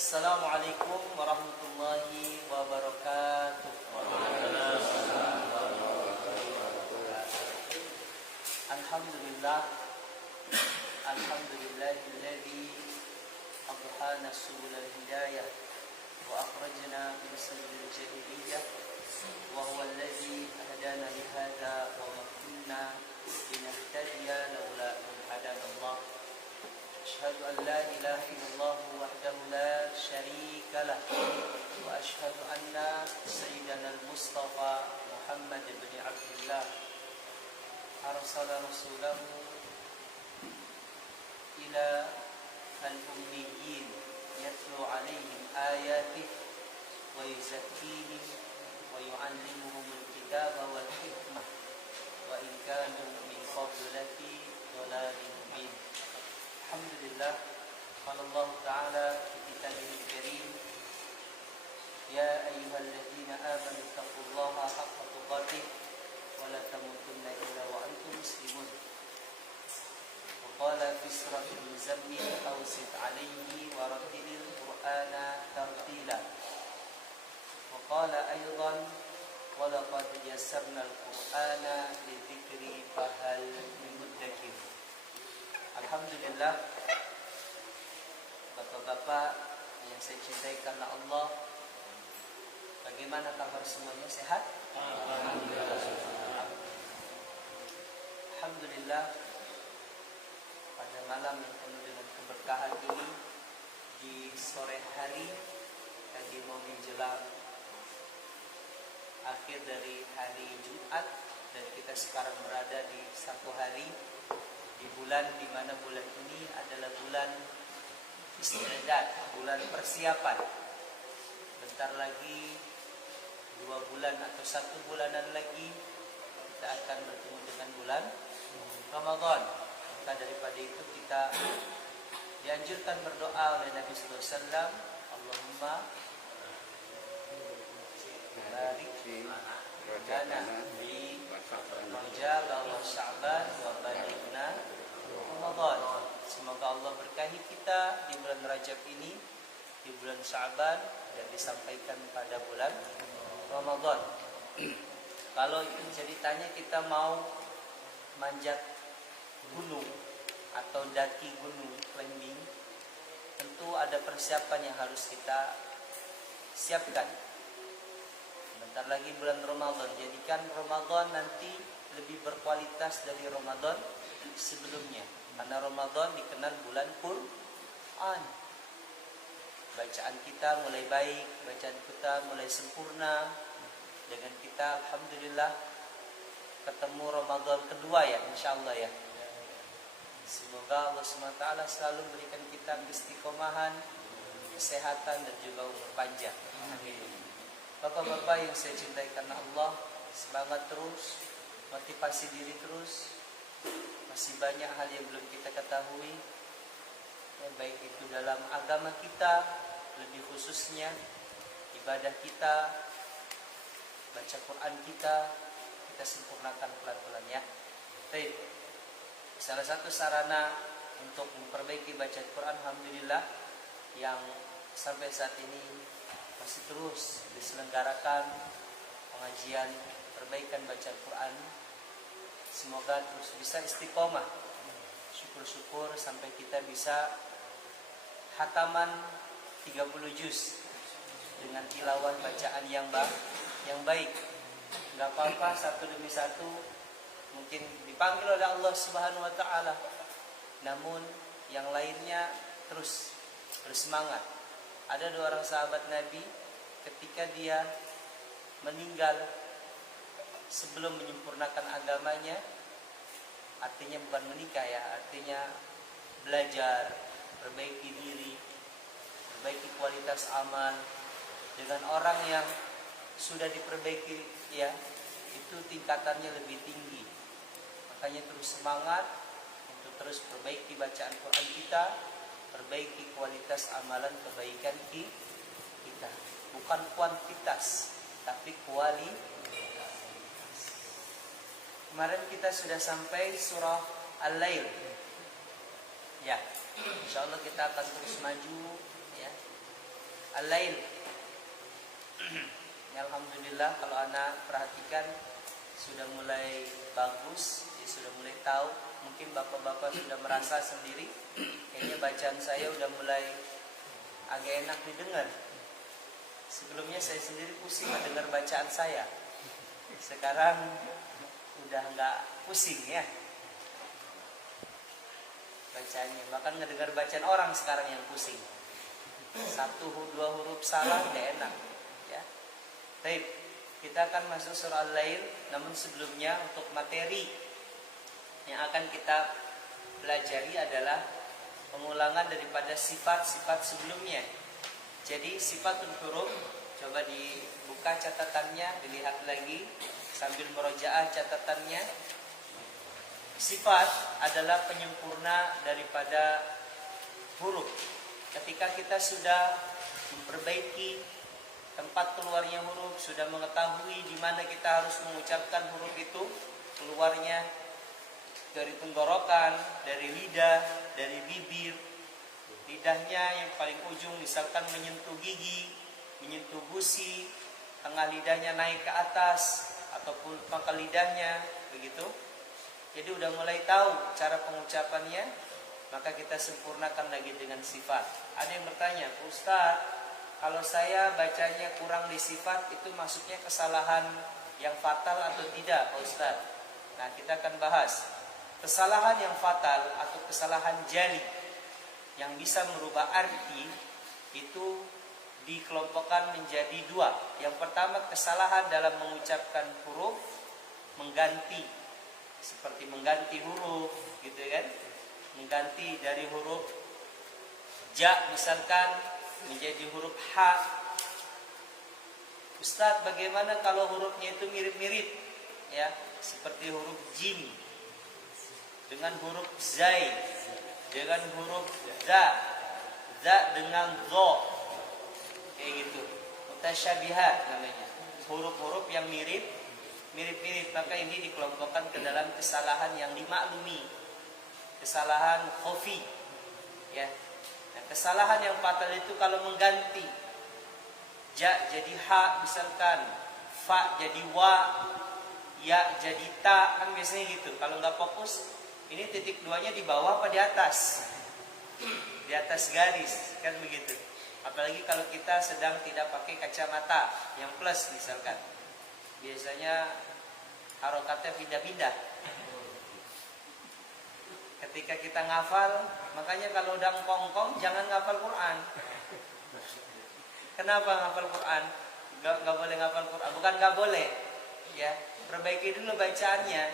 Assalamualaikum warahmatullahi wabarakatuh. Alhamdulillah, alhamdulillahilladzi adhana subul al-hidayah wa akhrajna min sabil jahiliyah wa huwa alladzi hadana li hadza wa ma kunna linahtadiya laula an hadana Allah. Asyhadu an la ilaha illallah wahdahu la syarika lah wa asyhadu anna sayyidana al-Mustafa Muhammad bin Abdullah arsala rasulahu ila al-ummiyyin yatlu alaihim ayatihi wa yuzakkihim wa yu'allimuhum al-kitaba wal hikmah wa in kanu min qablu lafi dhalalin mubin. Alhamdulillah, qala Allah Ta'ala fi kitabihil karim, ya ayyuhalladzina amanu taqullaha haqqa tuqatih wa la tamutunna illa wa antum muslimun. Wa qala fi suratil muzammil awzid alayhi wa rattilil qur'ana tartila. Wa qala aydan wa laqad yassarnal qur'ana lidzikri fahal min muddakir. Alhamdulillah, bapak-bapak yang saya cintai karena Allah, bagaimana kabar semuanya? Sehat? Alhamdulillah, pada malam yang penuh dengan keberkahan ini, di sore hari tadi mau menjelang akhir dari hari Jumat, dan kita sekarang berada di satu hari di bulan di mana bulan ini adalah bulan istiadat, bulan persiapan. Bentar lagi 2 bulan atau 1 bulanan lagi kita akan bertemu dengan bulan Ramadan. Maka daripada itu kita dianjurkan berdoa oleh Nabi sallallahu alaihi wasallam, Allahumma barik lana fi Rajab wa Sya'ban wa balighna Ramadan. Semoga Allah berkahi kita di bulan Rajab ini, di bulan Sya'ban, dan disampaikan pada bulan Ramadan. Kalau itu ceritanya kita mau manjat gunung atau daki gunung, climbing, tentu ada persiapan yang harus kita siapkan. Bentar lagi bulan Ramadan, jadikan Ramadan nanti lebih berkualitas dari Ramadan sebelumnya, karena Ramadan dikenal bulan Quran. Bacaan kita mulai baik, bacaan kita mulai sempurna, dengan kita alhamdulillah ketemu Ramadan kedua ya, insyaallah ya. Semoga Allah SWT selalu berikan kita istiqomahan, kesehatan, dan juga umur panjang. Amin. Bapak-bapak yang saya cintai karena Allah, semangat terus, motivasi diri terus. Masih banyak hal yang belum kita ketahui, ya, baik itu dalam agama kita, lebih khususnya ibadah kita, baca Quran kita sempurnakan pelan-pelan ya. Baik. Salah satu sarana untuk memperbaiki bacaan Quran, alhamdulillah, yang sampai saat ini masih terus diselenggarakan pengajian perbaikan bacaan Quran. Semoga terus bisa istiqomah. Syukur-syukur sampai kita bisa khataman 30 juz dengan tilawah bacaan yang baik. Enggak apa-apa, satu demi satu mungkin dipanggil oleh Allah Subhanahu wa taala. Namun yang lainnya terus bersemangat. Ada 2 orang sahabat Nabi, ketika dia meninggal sebelum menyempurnakan agamanya, artinya bukan menikah ya, artinya belajar, perbaiki diri, perbaiki kualitas amal dengan orang yang sudah diperbaiki ya, itu tingkatannya lebih tinggi. Makanya terus semangat untuk terus perbaiki bacaan Quran kita, perbaiki kualitas amalan kebaikan kita. Bukan kuantitas, tapi kualitas. Kemarin kita sudah sampai surah Al-Lail. Ya, insyaallah kita akan terus maju ya. Al-Lail. Ya, alhamdulillah kalau anak perhatikan sudah mulai bagus, ya, sudah mulai tahu. Mungkin bapak-bapak sudah merasa sendiri, kayaknya bacaan saya udah mulai agak enak didengar. Sebelumnya saya sendiri pusing mendengar bacaan saya. Sekarang udah nggak pusing ya bacaannya. Bahkan ngedengar bacaan orang sekarang yang pusing. 1-2 huruf salah udah enak ya. Baik, kita akan masuk surah Al-Lail. Namun sebelumnya untuk materi yang akan kita pelajari adalah pengulangan daripada sifat-sifat sebelumnya. Jadi sifatul huruf, coba dibuka catatannya, dilihat lagi sambil merojaah catatannya. Sifat adalah penyempurna daripada huruf. Ketika kita sudah memperbaiki tempat keluarnya huruf, sudah mengetahui di mana kita harus mengucapkan huruf itu keluarnya dari tenggorokan, dari lidah, dari bibir, lidahnya yang paling ujung misalkan menyentuh gigi, menyentuh gusi, tengah lidahnya naik ke atas ataupun pangkal lidahnya, begitu. Jadi udah mulai tahu cara pengucapannya, maka kita sempurnakan lagi dengan sifat. Ada yang bertanya, Ustaz, kalau saya bacanya kurang di sifat, itu maksudnya kesalahan yang fatal atau tidak, Pak Ustaz? Nah, kita akan bahas kesalahan yang fatal atau kesalahan jali yang bisa merubah arti itu dikelompokkan menjadi 2. Yang pertama, kesalahan dalam mengucapkan huruf, mengganti, seperti mengganti huruf gitu kan, mengganti dari huruf ja misalkan menjadi huruf ha. Ustadz, bagaimana kalau hurufnya itu mirip-mirip ya, seperti huruf jim dengan huruf zai, dengan huruf za dengan zo, kayak gitu, mutasyabihat namanya, huruf-huruf yang mirip-mirip, maka ini dikelompokkan ke dalam kesalahan yang dimaklumi, kesalahan khafi ya. Nah, kesalahan yang fatal itu kalau mengganti ja jadi ha misalkan, fa jadi wa, ya jadi ta, kan biasanya gitu. Kalau nggak fokus, ini titik 2-nya di bawah apa di atas? Di atas garis, kan begitu. Apalagi kalau kita sedang tidak pakai kacamata yang plus misalkan, biasanya harokatnya pindah-pindah ketika kita ngafal. Makanya kalau udah ngkong-kong jangan ngafal Quran. Kenapa ngafal Quran? Gak boleh ngafal Quran. Bukan gak boleh ya, perbaiki dulu bacaannya.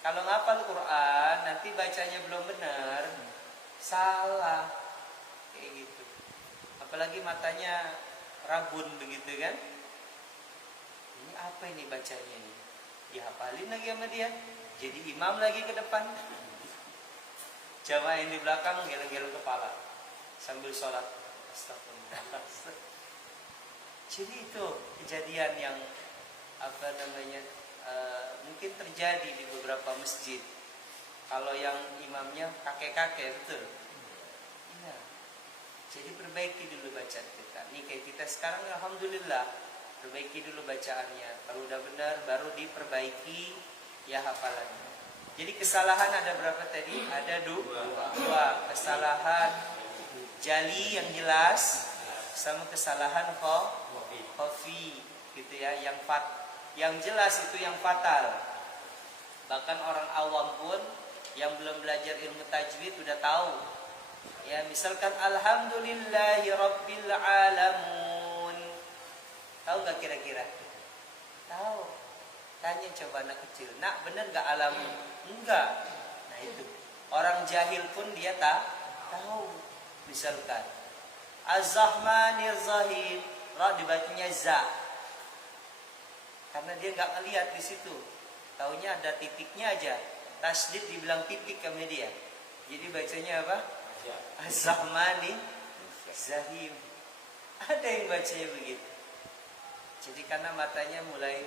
Kalau ngafal Quran nanti bacanya belum benar, salah kayak gitu. Apalagi matanya rabun begitu kan. Ini apa ini bacanya ini? Dihafalin lagi sama dia, jadi imam lagi ke depan, jamaah yang di belakang geleng-geleng kepala sambil sholat. Astagfirullah. Jadi itu kejadian yang mungkin terjadi di beberapa masjid. Kalau yang imamnya kakek-kakek, betul. Iya. Jadi perbaiki dulu bacaan kita. Nih kayak kita sekarang, alhamdulillah, perbaiki dulu bacaannya. Kalau udah benar baru diperbaiki ya hafalannya. Jadi kesalahan ada berapa tadi? Ada 2. Kesalahan jali yang jelas sama kesalahan khafi gitu ya, yang jelas itu yang fatal. Bahkan orang awam pun yang belum belajar ilmu tajwid udah tahu. Ya, misalkan alhamdulillahi rabbil alamun. Tahu enggak kira-kira? Tahu. Tanya coba anak kecil, nak bener gak alamun? Enggak. Nah itu, orang jahil pun dia tahu. Misalkan Az-Zahmanir Zahim, ra dibacanya za, karena dia gak ngelihat di situ. Taunya ada titiknya aja, tasdid dibilang titik sama dia. Jadi bacanya apa? Az-Zahmanir Zahim. Ada yang bacanya begitu. Jadi karena matanya mulai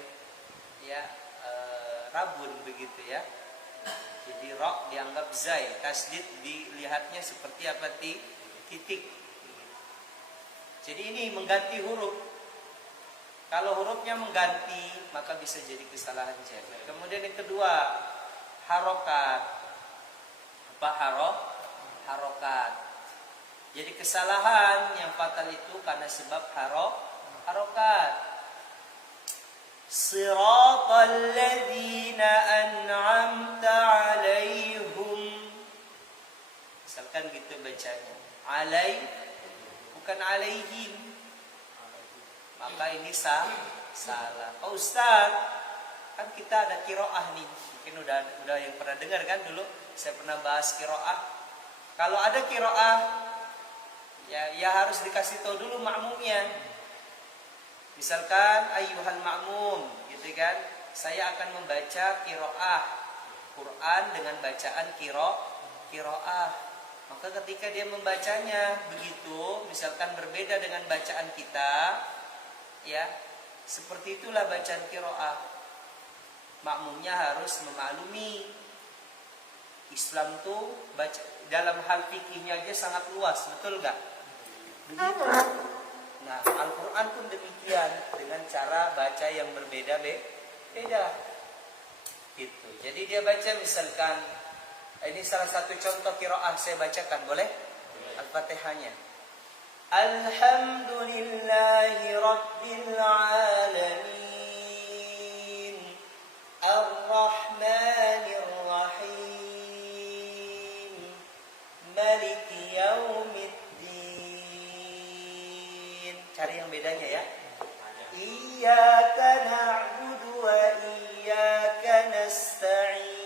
rabun begitu ya. Jadi ra dianggap zai, tasdid dilihatnya seperti apa? Titik. Jadi ini mengganti huruf. Kalau hurufnya mengganti, maka bisa jadi kesalahan jamak. Kemudian yang kedua, harokat. Apa harokat? Jadi kesalahan yang fatal itu karena sebab harokat. Siratal ladzina an'amta 'alaihim. Misalkan gitu bacanya. Bukan alaihim. Maka ini salah. Pak Ustaz, kan kita ada qiraah nih. Mungkin udah yang pernah dengar kan dulu saya pernah bahas qiraah. Kalau ada qiraah ya harus dikasih tahu dulu makmumnya. Misalkan ayyuhal ma'mum, gitu kan? Saya akan membaca qiraah Quran dengan bacaan qiraah. Maka ketika dia membacanya begitu, misalkan berbeda dengan bacaan kita, ya, seperti itulah bacaan qiraah. Makmumnya harus memaklumi. Islam tuh dalam hal fikihnya aja sangat luas, betul gak? Begitu. Nah, Al-Quran pun demikian dengan cara baca yang beda. Gitu. Jadi dia baca misalkan, ini salah satu contoh qiraah saya bacakan, boleh? Al-Fatihahnya. Alhamdulillahi Rabbil Alamin Ar-Rahmanir Rahim Maliki Yaumiddin. Cari yang bedanya ya. Iyyaka na'budu wa iyyaka nasta'in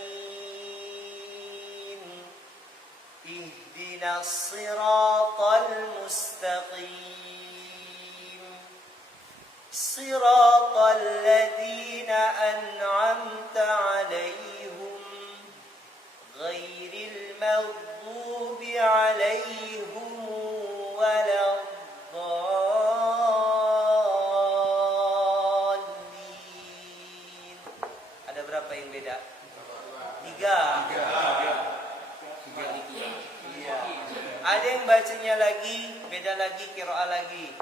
Ihdinas siratal mustaqim Siratal ladzina an'amta 'alaihim ghairil maghdubi 'alaihim waladdallin. Ada berapa yang beda? 3. Ada yang bacanya lagi, beda lagi, qiraah lagi.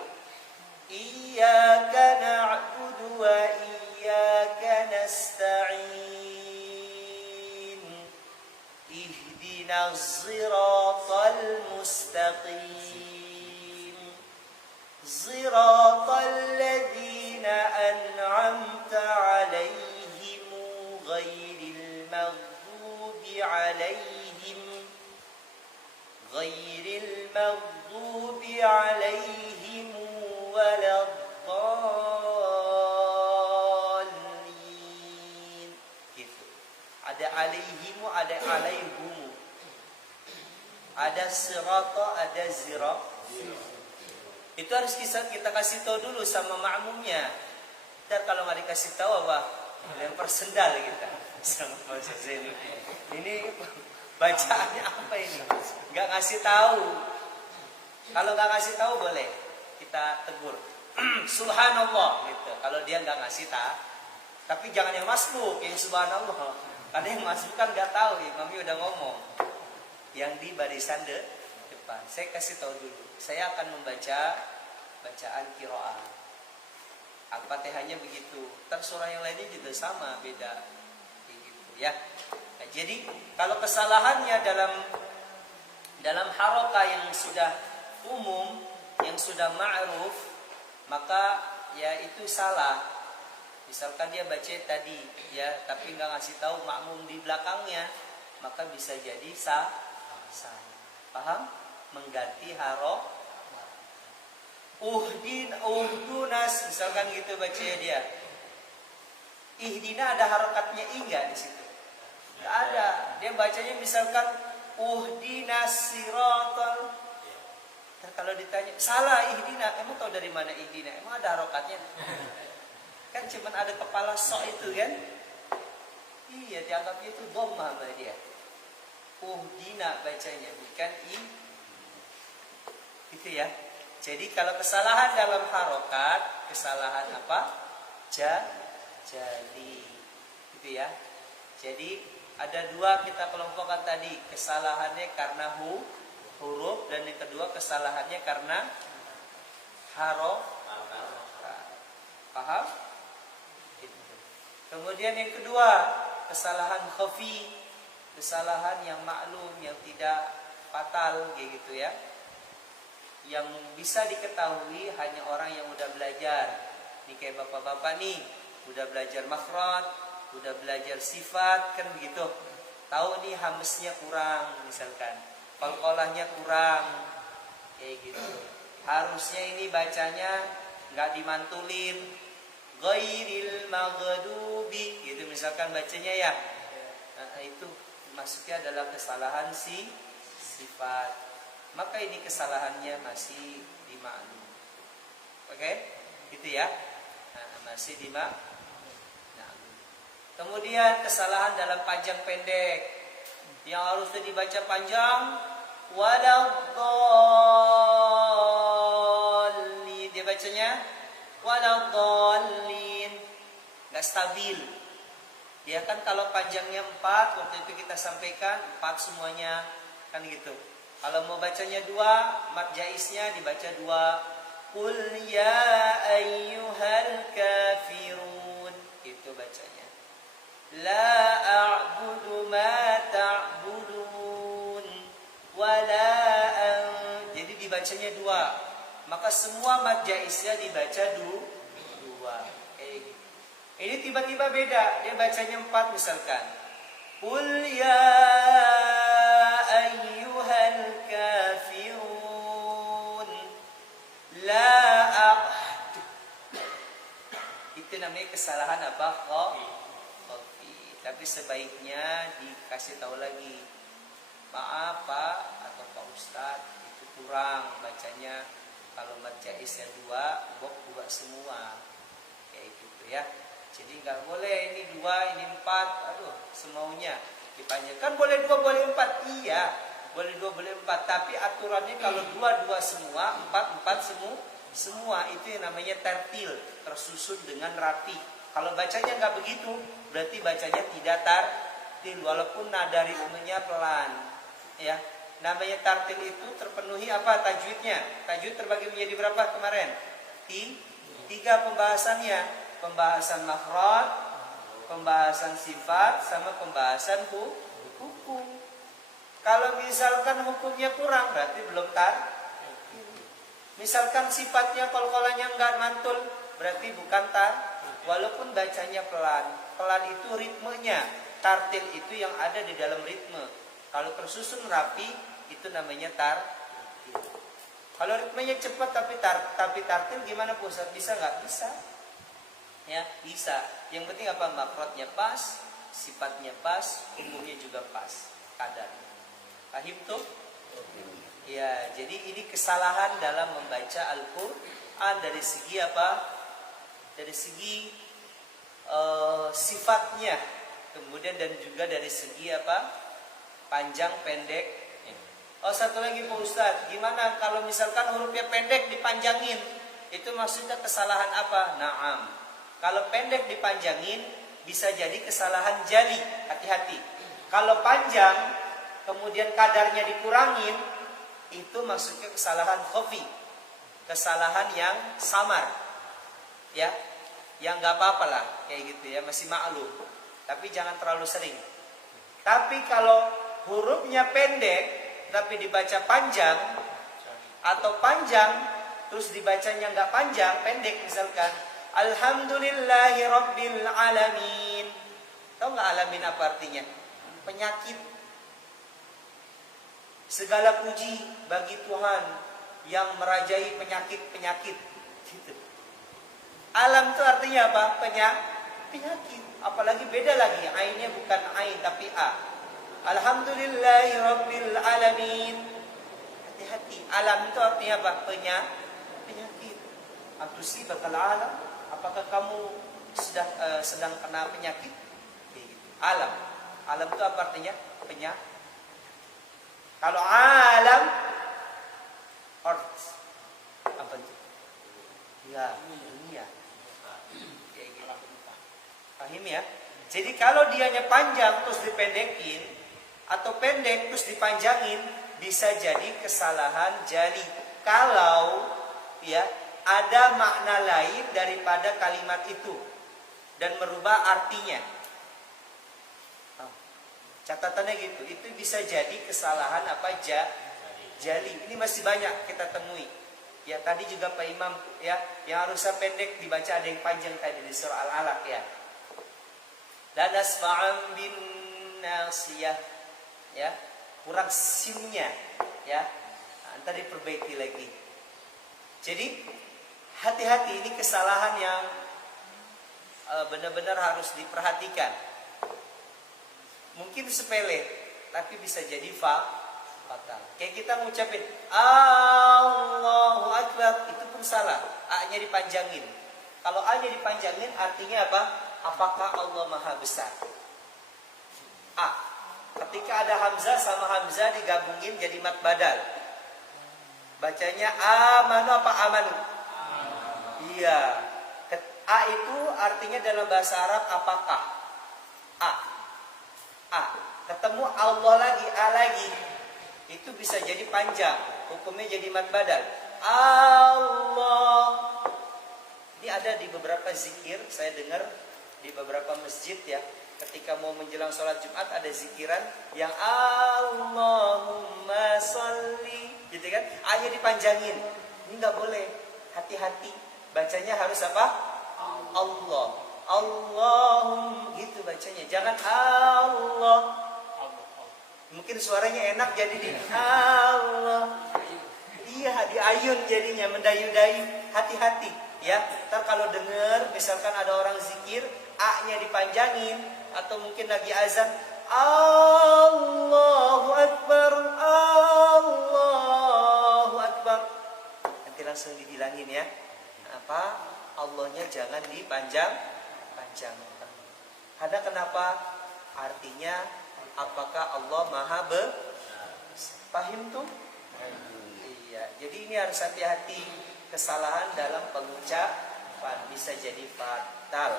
Iyyaka na'budu wa iyyaka nasta'in Ihdinas siratal mustaqim Siratal ladzina an'amta 'alaihim ghairil maghdubi 'alaihim waladdallin. Gitu. Ada alaihimu, ada alaihumu. Ada sirata, ada zira. Itu harus kita kasih tahu dulu sama makmumnya. Ntar kalau nggak dikasih tahu apa? Lempar sendal kita. Sama proses ini. Ini bacaannya apa ini? Nggak ngasih tahu. Kalau nggak ngasih tahu boleh kita tegur. Subhanallah gitu. Kalau dia nggak ngasih tahu. Tapi jangan yang masbuk, yang subhanallah. Ada yang masbuk kan nggak tahu. Imamnya udah ngomong. Yang di barisan depan. Saya kasih tahu dulu. Saya akan membaca bacaan qiraah. Al-Fatihahnya begitu. Ntar surah yang lainnya juga sama, beda. Begitu ya. Nah, jadi kalau kesalahannya dalam harokah yang sudah umum, yang sudah ma'ruf, maka ya itu salah. Misalkan dia baca tadi ya, tapi nggak ngasih tahu makmum di belakangnya, maka bisa jadi salah. Paham? Mengganti harokah. Uhdunas, misalkan gitu bacanya dia. Ihdina ada harokatnya i nggak di situ? Nggak ada. Dia bacanya misalkan uhdinas siratal. Nah, kalau ditanya salah ihdina, emang tahu dari mana ihdina? Emang ada harokatnya? Kan cuman ada kepala sok itu kan? Iya, dianggapnya itu dhammah sama dia. Uhdina bacanya, bukan i. Itu ya. Jadi kalau kesalahan dalam harokat, kesalahan apa? Jali. Gitu ya. Jadi ada dua kita kelompokkan tadi. Kesalahannya karena huruf, dan yang kedua kesalahannya karena Paham? Kemudian yang kedua, kesalahan khafi, kesalahan yang maklum, yang tidak fatal, kayak gitu ya. Yang bisa diketahui hanya orang yang udah belajar. Nih kayak bapak-bapak nih, udah belajar makhraj, udah belajar sifat, kan begitu. Tahu nih hamesnya kurang misalkan, qalqalahnya kurang, kayak gitu. Harusnya ini bacanya nggak dimantulin, ghairil maghdubi gitu misalkan bacanya ya. Nah, itu maksudnya adalah kesalahan sifat. Maka ini kesalahannya masih dimaklum. Oke? Gitu ya. Nah, masih dimaklum. Kemudian kesalahan dalam panjang pendek yang harusnya dibaca panjang, waladhdallin, dia bacanya waladhdallin, nggak stabil. Ya kan kalau panjangnya 4, waktu itu kita sampaikan 4 semuanya kan gitu. Kalau mau bacanya 2, mat jaisnya dibaca 2. Qul ya ayyuhal kafirun, itu bacanya. La a'budu ma ta'budun wala jadi dibacanya 2. Maka semua mat jaisnya dibaca 2. Ini tiba-tiba beda, dia bacanya 4 misalkan. Qul ya ayyuhal kafirun la a'budu. Itu namanya kesalahan apa? Khafi. Tapi sebaiknya dikasih tahu lagi. Maaf Pak atau Pak Ustadz, itu kurang bacanya. Kalau mat jaisnya 2, bok 2 semua. Kayak gitu ya. Jadi nggak boleh ini 2, ini 4, aduh semaunya dipanjangkan. Boleh 2, boleh 4, iya, boleh 2, boleh 4. Tapi aturannya kalau 2, 2 semua, 4, 4 semua itu yang namanya tertil, tersusun dengan rapi. Kalau bacanya nggak begitu, berarti bacanya tidak tartil, walaupun nada ritmenya pelan. Ya, namanya tartil itu terpenuhi apa tajwidnya? Tajwid terbagi menjadi berapa kemarin? 3 pembahasannya. Pembahasan makhraj, pembahasan sifat, sama pembahasan hukum. Kalau misalkan hukumnya kurang, berarti belum misalkan sifatnya qalqalahnya enggak mantul, berarti bukan walaupun bacanya pelan. Pelan itu ritmenya, tartil itu yang ada di dalam ritme. Kalau tersusun rapi, itu namanya tartil. Kalau ritmenya cepat tapi tartil gimana Ustaz? Bisa nggak? Bisa. Ya, bisa. Yang penting apa? Makhrajnya pas, sifatnya pas, hukumnya juga pas, kadar. Paham tuh? Ya, jadi ini kesalahan dalam membaca Al-Qur'an dari segi apa? Dari segi sifatnya, kemudian dan juga dari segi apa? Panjang pendek. Oh, satu lagi Pak Ustadz, gimana kalau misalkan hurufnya pendek dipanjangin? Itu maksudnya kesalahan apa? Naam. Kalau pendek dipanjangin bisa jadi kesalahan jali, hati-hati. Kalau panjang kemudian kadarnya dikurangin, itu maksudnya kesalahan khafi, kesalahan yang samar, ya, yang nggak apa-apa lah, kayak gitu ya, masih maklum. Tapi jangan terlalu sering. Tapi kalau hurufnya pendek tapi dibaca panjang, atau panjang terus dibacanya nggak panjang, pendek misalkan. Alhamdulillahi Rabbil Alamin. Tahu nggak alamin apa artinya? Penyakit. Segala puji bagi Tuhan yang merajai penyakit-penyakit. Gitu. Alam itu artinya apa? Penyakit. Apalagi beda lagi. Ainnya bukan ain tapi a. Alhamdulillahi Rabbil Alamin. Hati-hati. Alam itu artinya apa? Penyakit. Atusi bakal alam. Apakah kamu sedang kena penyakit? Alam. Alam itu apa artinya? Penyakit. Kalau alam, earth, apa itu? Ya, dunia. Kayak gitu. Paham ya? Jadi kalau dianya panjang terus dipendekin, atau pendek terus dipanjangin, bisa jadi kesalahan jali. Kalau ya ada makna lain daripada kalimat itu dan merubah artinya. Catatannya gitu. Itu bisa jadi kesalahan apa jali. Ini masih banyak kita temui. Ya tadi juga Pak Imam ya, yang harusnya pendek dibaca ada yang panjang tadi di surah Al-Alaq ya. Dan asfa'an bin nasiyah ya, kurang sinnya ya. Ntar diperbaiki lagi. Jadi hati-hati, ini kesalahan yang benar-benar harus diperhatikan. Mungkin sepele, tapi bisa jadi fatal. Kayak kita ngucapin Allahu Akbar, itu pun salah. A-nya dipanjangin. Kalau A-nya dipanjangin artinya apa? Apakah Allah Maha Besar? A. Ketika ada hamzah sama hamzah digabungin jadi mad badal. Bacanya amanu apa amanu? Iya. A itu artinya dalam bahasa Arab apakah? A. Ketemu Allah lagi, A lagi. Itu bisa jadi panjang. Hukumnya jadi mad badal. Allah. Ini ada di beberapa zikir, saya dengar di beberapa masjid ya. Ketika mau menjelang sholat Jumat ada zikiran yang Allahumma sholli, gitu kan? A-nya dipanjangin. Ini nggak boleh. Hati-hati. Bacanya harus apa? Allah. Allahum, gitu bacanya. Jangan Allah. Mungkin suaranya enak jadi di Allah. Iya, diayun jadinya, mendayu-dayu. Hati-hati ya. Ntar kalau dengar misalkan ada orang zikir, A-nya dipanjangin, atau mungkin lagi azan, Allahu Akbar, Allahu Akbar. Nanti langsung dibilangin ya. Apa? Allahnya jangan dipanjangkan. Karena kenapa? Artinya apakah Allah Maha Paham tuh? Iya. Jadi ini harus hati-hati. Kesalahan dalam pengucapan bisa jadi fatal.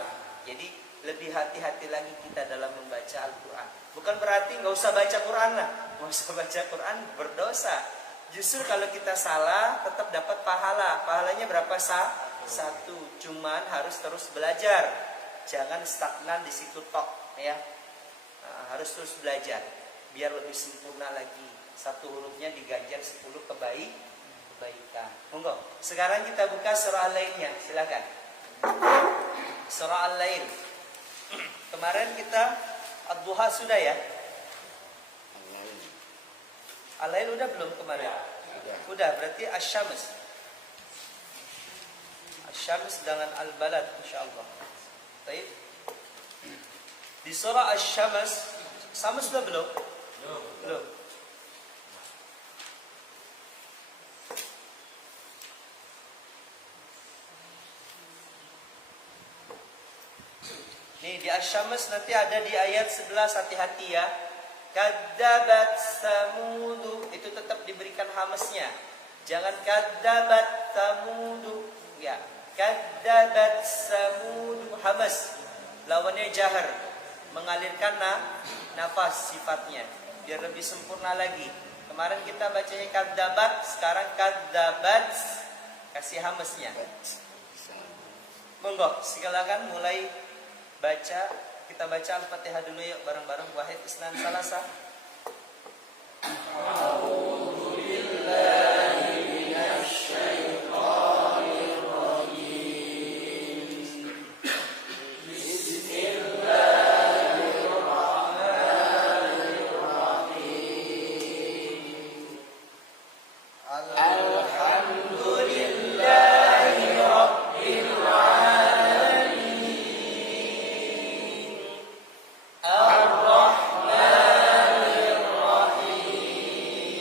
Jadi lebih hati-hati lagi kita dalam membaca Al-Quran. Bukan berarti nggak usah baca Quran lah. Nggak usah baca Quran, berdosa. Justru kalau kita salah tetap dapat pahala. Pahalanya berapa? Satu. Cuman harus terus belajar. Jangan stagnan di situ tok ya. Harus terus belajar biar lebih sempurna lagi. Satu hurufnya diganjar 10 kebaikan. Monggo. Sekarang kita buka surah Al-Lailnya, silakan. Surah Al-Lail. Kemarin kita Ad-Duha sudah ya? Al-Lail udah belum kemarin? Udah, berarti Asy-Syams. Asy-Syams dengan Al-Balad insyaallah. Baik. Di surah Asy-Syams sama sudah belum? Belum. Nih di Asy-Syams nanti ada di ayat 11, hati-hati ya. Kadzabat Samudu, itu tetap diberikan hamesnya. Jangan kadzabat Samudu ya. Kadzabat Samudu hamas. Lawannya jahar, mengalirkan nafas sifatnya biar lebih sempurna lagi. Kemarin kita bacanya kadzabat, sekarang kadzabat kasih hamesnya. Monggo, silakan mulai baca. Kita baca Al-Fatihah dulu yuk bareng-bareng. Wahid Isnan Salasa. A'udzu billahi minasy syaithanir rajim. Bismillahirrahmanirrahim. Alhamdulillahi rabbil alamin. Ar-Rahmanir Rahim.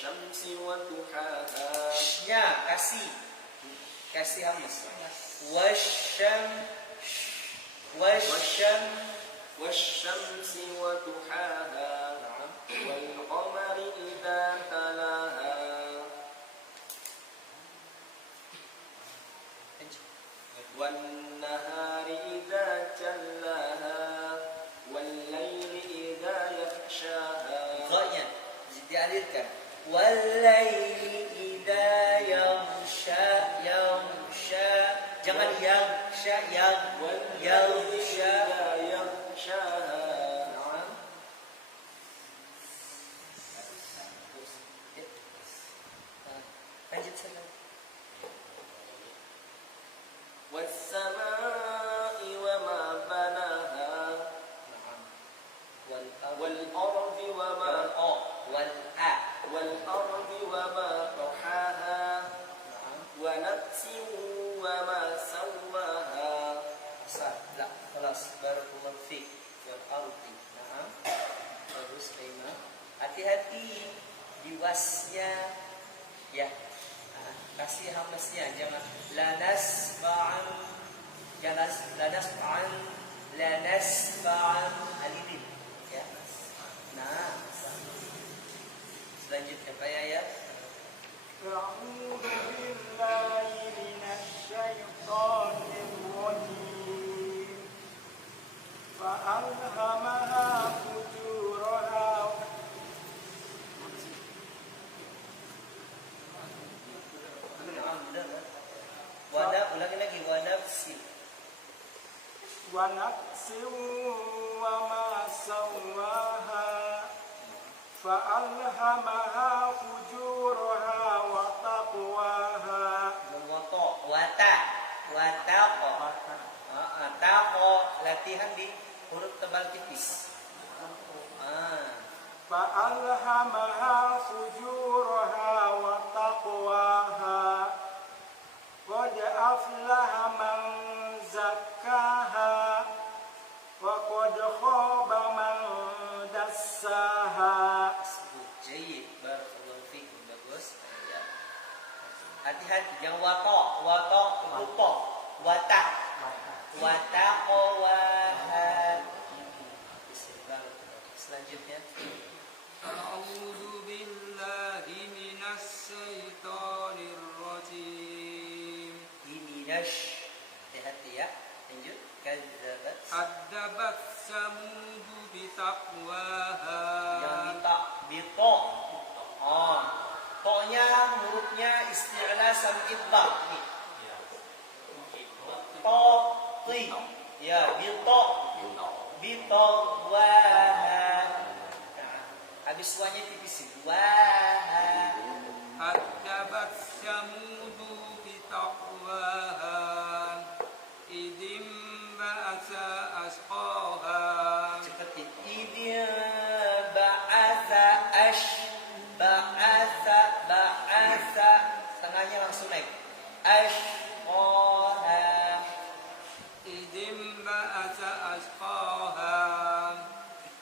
والشمس وضحاها Nya kasih hamas. Wasyam والشمس وضحاها والقمر إذا تلاها والنهار إذا جلاها والليل إذا يغشاها. Gha-nya dialirkan. Walaili idza yaghsha. Jangan yaghsha yaghsha. Lanjut sana. والسماء وما بناها والأرض وما والأرض وما طحاها ونفس وما سواها. لا خلاص barakallahu fiik wal ardi. Nah. Terus Aima. Hati-hati di wasnya ya. Nah, kasih hamasnya jangan lanasba'an alidin ya. Nah, selanjutnya Pak Yaya. أعوذ بالله من الشيطان الرجيم فألهمها فجورها Ulangi lagi ونفس وما سواها فألهمها فجورها وتقواها. Taqo latihan di huruf tebal tipis. فألهمها فجورها وتقواها قد أفلح من زكاها وقد خاب من دساها. Jayyid, barakallahu fiikum, bagus. Ya. Hati-hati jangan wata wataqawaha. Selanjutnya أعوذ بالله من الشيطان الرجيم. hati-hati ya. Lanjut. كذبت ثمود بتقواها. Yang bito. To-nya hurufnya isti'la sama idgham nih. To-ti. Ya, bito waha. Habis wanya tipis. Waha. كذبت ثمود بتقواها إذ انبعث أشقاها. Cepetin. Idin ba'atha. Tengahnya langsung naik. Ashqaha. إذ انبعث أشقاها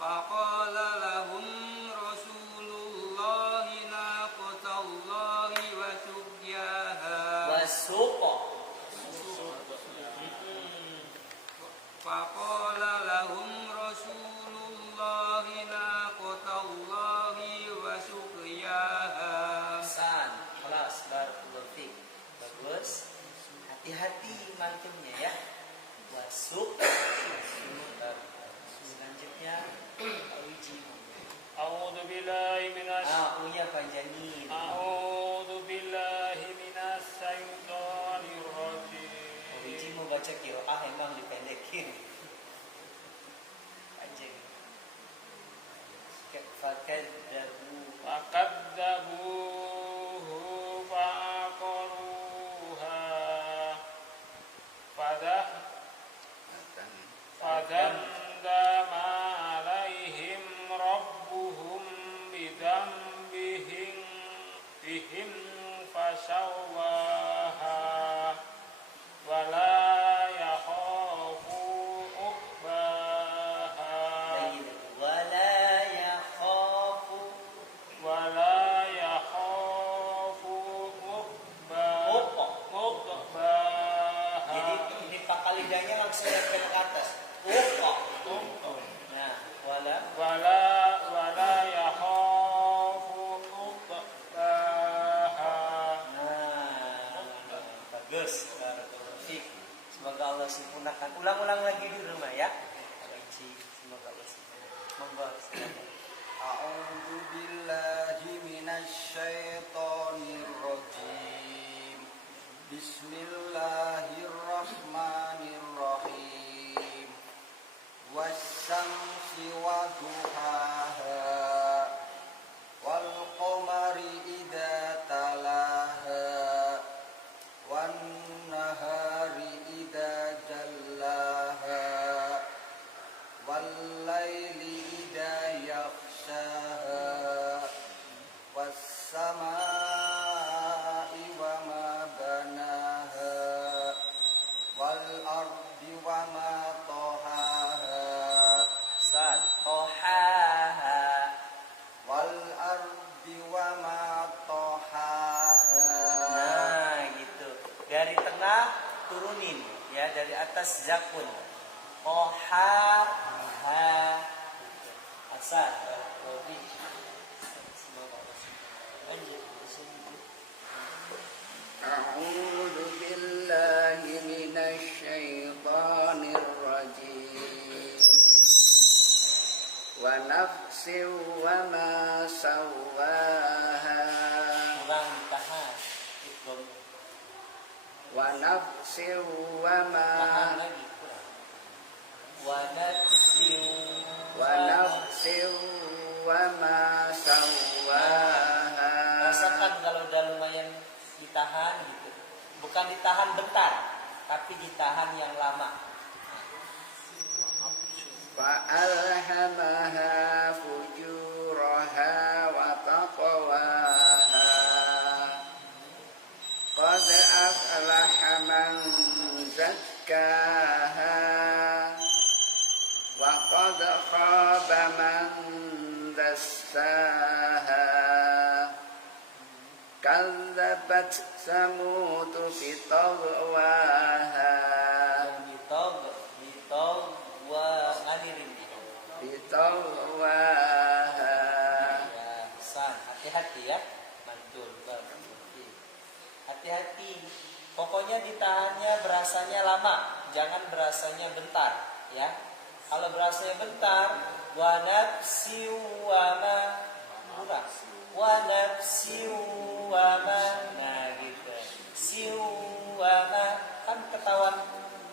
فقال لهم رسول الله ناقة الله وسقياها. فقال لهم رسول الله ناقة الله وسقياها. San. Kelas. Barakallahu fiik. Bagus. Hati-hati mantumnya ya. Wasuk. Selanjutnya Awiji. أعوذ بالله من Uya panjangin. أعوذ بالله من الشيطان الرجيم. Awiji mau baca qiraah emang dipendekin. Panjang. فكذبوه فعقروها فدمدم عليهم ربهم بذنبهم فسواها ولا يخاف عقباها. ولا يخاف Bismillahirrahmanirrahim. Wasyamsi wa duhaha wal qamari idza talaha wan nahari idza jallaha wal laili idza yaghshaha was samaa'i wa ma banaha wal ardi wa ma tahaha San tohaha. wal ardi wa ma tahaha. Nah, gitu. Dari tengah turunin ya, dari atas zakun. Tohaha. Asal. A'udzu billahi minasy syaithanir rajim. Wa nafsin wa ma sawwaha Kurang tahan. Ikram. wa nafsin wa ma Tahan lagi. Kurang. Wa nafsin wa nafsin wa ma sawwaha. Rasakan kalau udah lumayan ditahan gitu. Bukan ditahan bentar, tapi ditahan yang lama. Fa'alhamaha fujuraha wa taqwaha qad aflaha man zakkaha wa qad khaba man dassaha kadzabat samud bitagwaha Ditog wa ngalirin. bitagwaha. Ya, san. Hati-hati ya. Mantul. Hati-hati. Pokoknya ditahannya berasanya lama, jangan berasanya bentar, ya. Kalau berasanya bentar, wa nafsi wa ma kurang. Wa nafsi wa ma. Nah, gitu. Siu wa ma kan ketahuan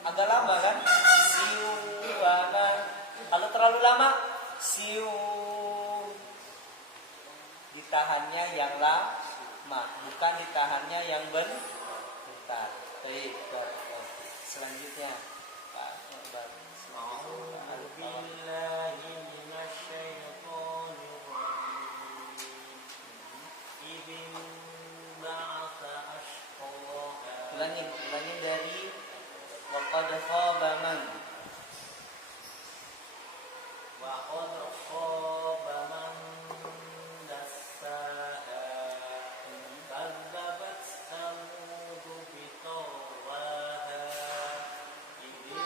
agak lama kan? Siu wa ma. Kalau terlalu lama, siu. Ditahannya yang lama, bukan ditahannya yang bentar. Baik, selanjutnya Pak Akbar. Ulangin dari waqad khaba man. Waqad khaba man dassaha. Kadzabat samud bitagwaha. Idin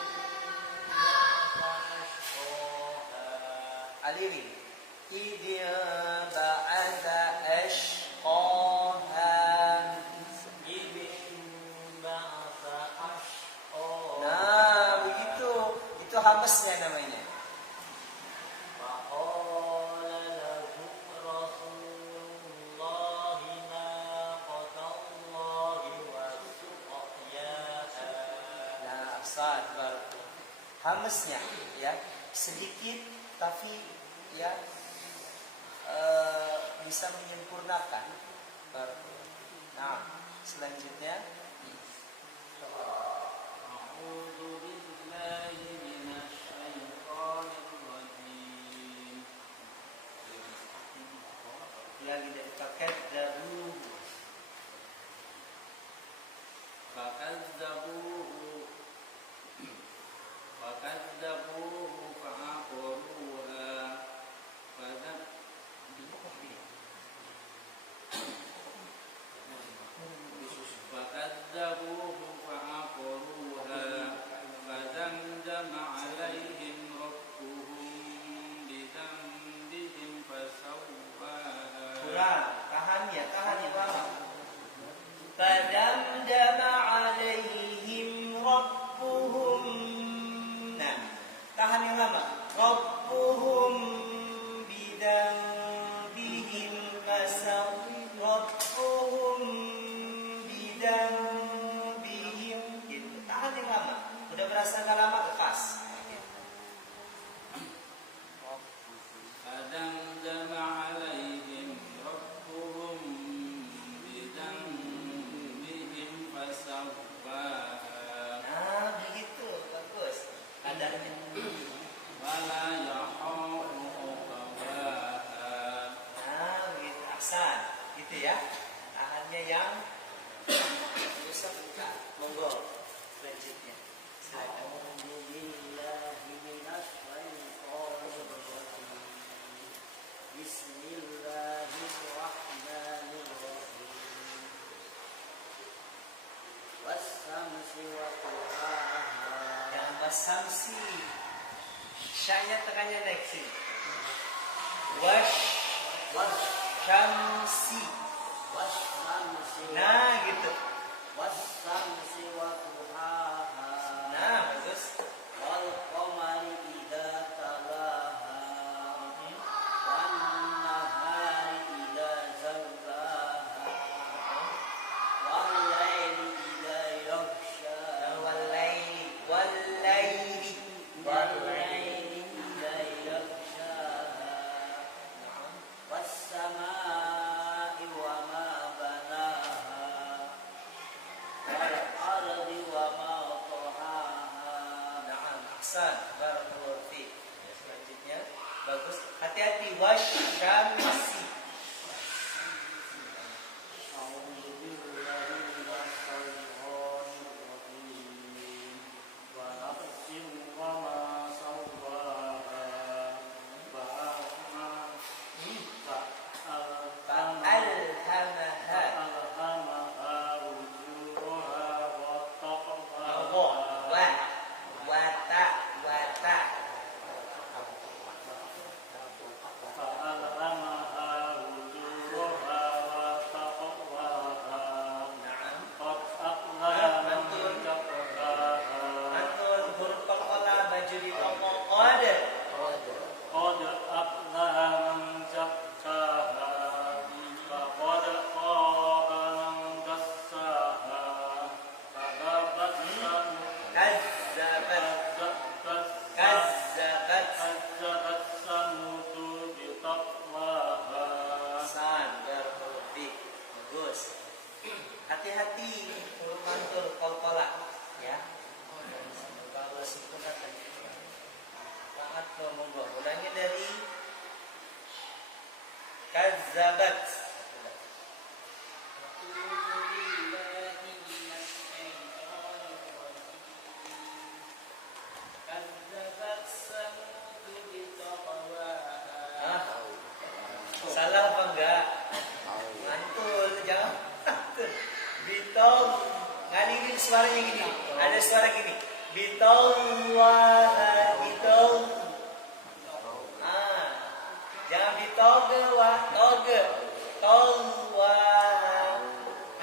ba'atha ashqaha. Aliri. Idin ba'atha ashqaha. Nah, begitu. Itu hamesnya namanya. Nah, asal baru hamesnya ya, sedikit tapi ya bisa menyempurnakan. Nah, selanjutnya lagi dari paket dabu. فكذبوه فعقروها فدمدم عليهم ربهم بذنبهم فسواها. Kurang, tahannya lama. Fadamdama alaihim rabbuhum. Nah, tahan yang lama. Rabbuhum bidanbihim fasawwa. Rabbuhum bidanbihim ahsan, gitu ya. Tahannya yang bisa buka. Monggo selanjutnya. Silakan. Yang wasamsi, syanya tengahnya naik sini. Wasyamsi. Nah gitu. Nah bagus. Barakallahu fiik. Selanjutnya bagus. Hati-hati wasyamsi. Hati-hati mantul kol-kolak ya. Kalau sempurna tadi. Sangat monggo. Ulangnya dari kazzabat. Salah apa enggak? Mantul, jangan mantul. Bitol, ngalirin suaranya gini. Ada suara gini. Bitol, bitol. Jangan bitol ke wah, toge, tol wah.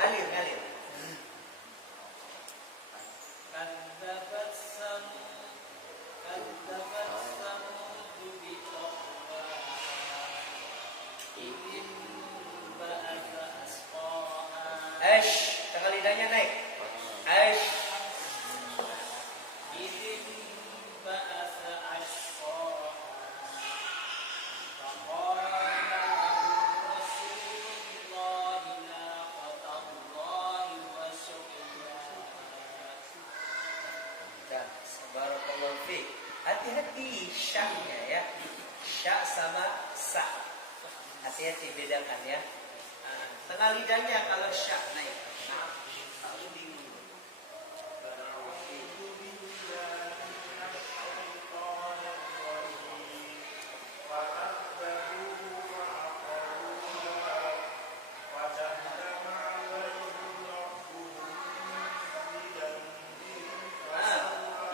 Ngalir. Kadzabat samud bitaqwa. Idin ba'atha asqaha. Tengah lidahnya naik. Idin ba'atha asqaha. Faqala Rasulullahi naqatallahi wa suqiyaha. Dan barakallahu fiik. Hati-hati syahnya ya. Syah sama sa. Hati-hati bedakan ya. Tengah lidahnya kalau syah naik.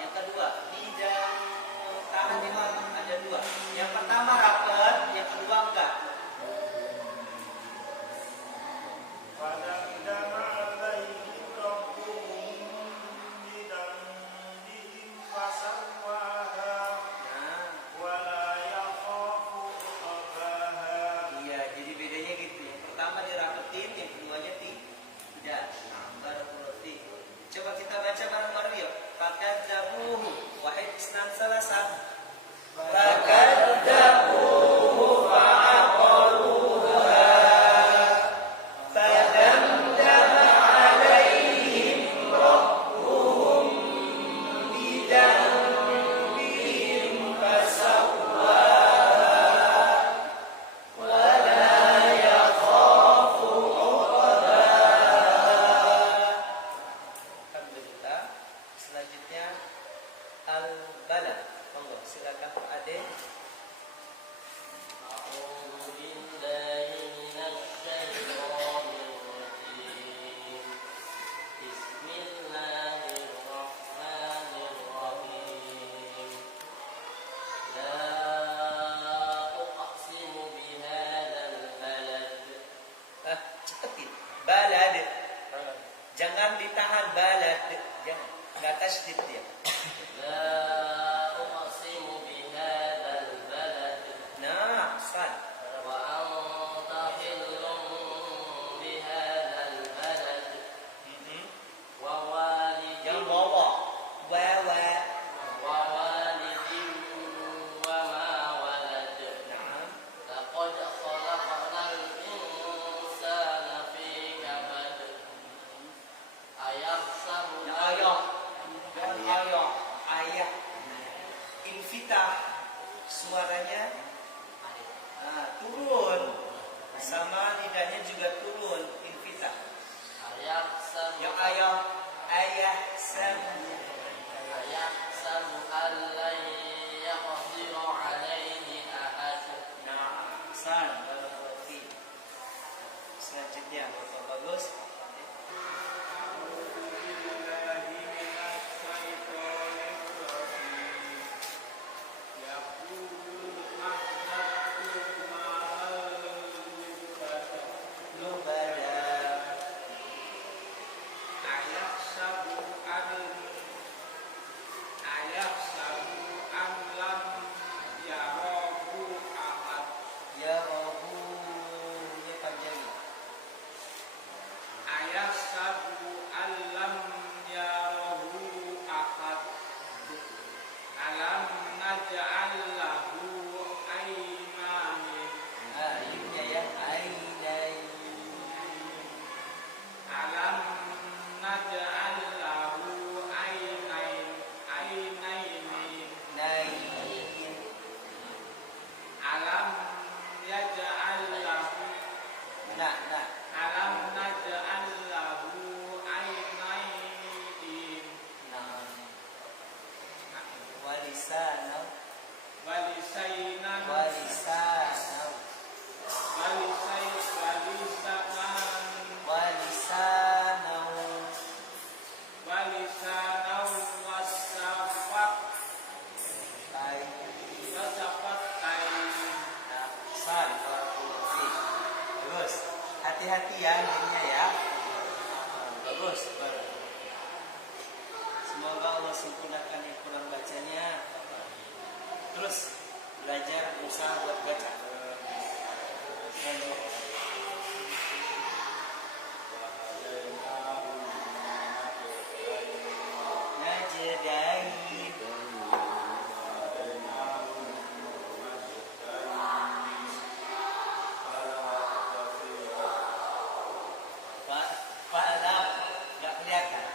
Yang kedua, lidah tahan memang ada dua. Yang pertama rapat, yang kedua enggak. balad. Jangan ditahan balad. Jangan. Enggak tasydid dia. لا أقسم بهذا البلد Nah, san. وأنت حل بهذا البلد ووالد Yang wawa. Wawa. ووالد وما ولد Nah. لقد خلقنا الإنسان في كبد أيحسب Ayah. Ayah. Ayah. Infitah. Suaranya turun. Sama lidahnya juga turun. Infitah. أيحسب Yang ayah. Ayah. Sam. أيحسب أن لن يقدر عليه أحد Nah. San. Selanjutnya. Bagus. Ya Rohu. Ini panjang. Ainnya ya. Ainai. Nain. Nah. Nah. Walisanau. Walisanau. Walisanau. Tai. San. Bagus. Hati-hati ya mainnya ya. Bagus. Semoga Allah sempurnakan yang kurang bacanya. Terus belajar usaha buat baca. Najdain. Pak Lam nggak kelihatan.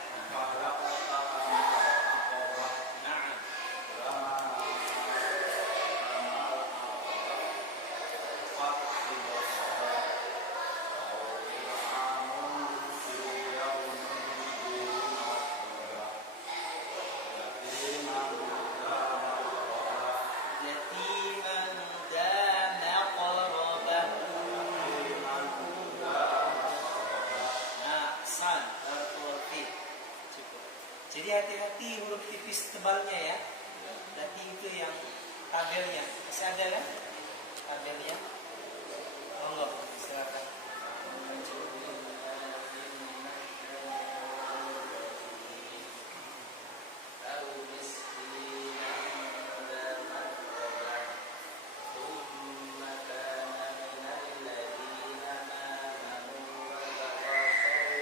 Yatiman dan aqrabahu. Nah, san huruf tipis. Cukup. Jadi hati-hati huruf tipis tebalnya ya. Nanti itu yang tabelnya. Masih ada kan? Tabelnya. Monggo, silakan.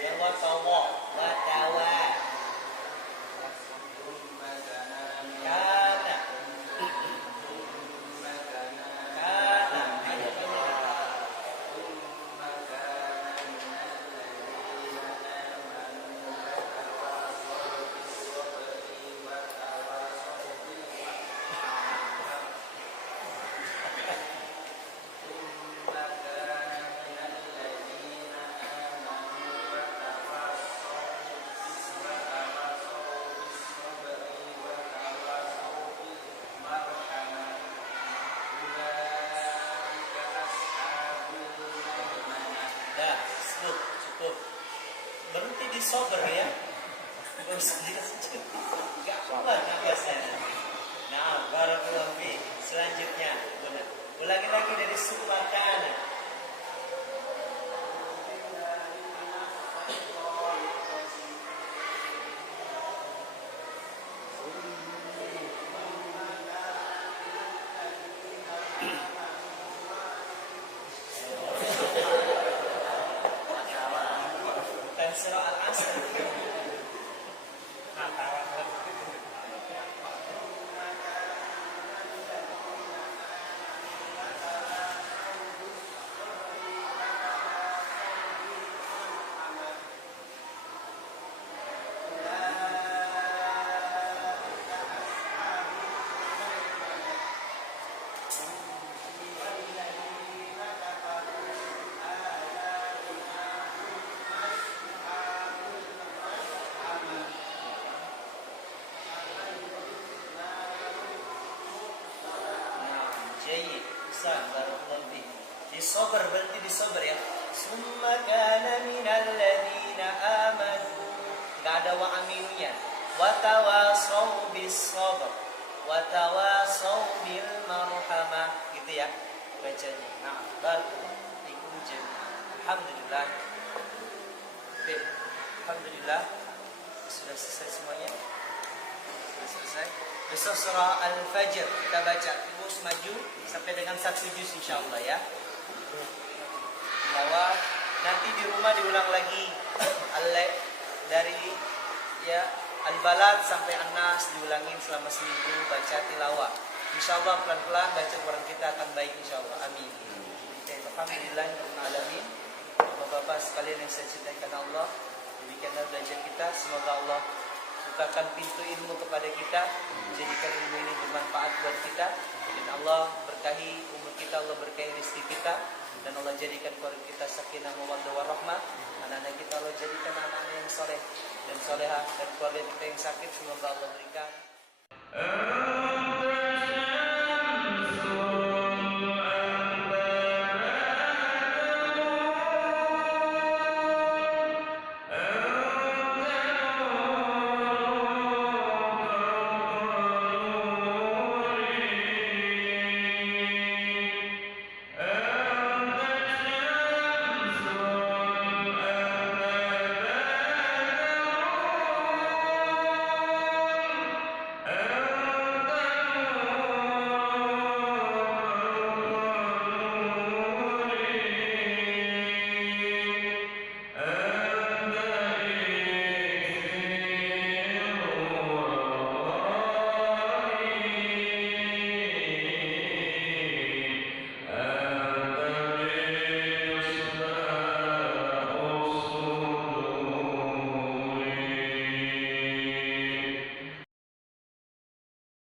Yang watawa. Kana. Dah, cukup. Berhenti di sober ya. Gak kuat nafasnya. Nah, barakallahu fiik. Selanjutnya, ulangi lagi dari sumber kanan. Disober, berarti disober ya. Summa kana minal ladina amanu. Gak ada wa aminunya. Wa tawasaw bis sabr. Wa tawasaw bil marhamah. Gitu ya bacanya. Nah, barakallahu jami'an. Alhamdulillah. Baik. Alhamdulillah sudah selesai semuanya. Sudah selesai. Besok surah Al-Fajr kita baca terus maju sampai dengan 1 juz insyaallah ya. Bahwa nanti di rumah diulang lagi dari ya Al-Balad sampai An-Nas diulangin selama seminggu baca tilawah. Insyaallah pelan-pelan baca Quran kita akan baik insyaallah. Amin. Alhamdulillahirobbilalamin. Bapak-bapak sekalian yang saya cintai karena Allah, demikianlah belajar kita. Semoga Allah bukakan pintu ilmu kepada kita, jadikan ilmu ini bermanfaat buat kita, dan Allah berkahi umur kita, Allah berkahi rezeki kita, dan Allah jadikan keluarga kita sakinah mawaddah warahmah. Anak-anak kita Allah jadikan anak-anak yang soleh dan soleha, dan keluarga kita yang sakit semoga Allah berikan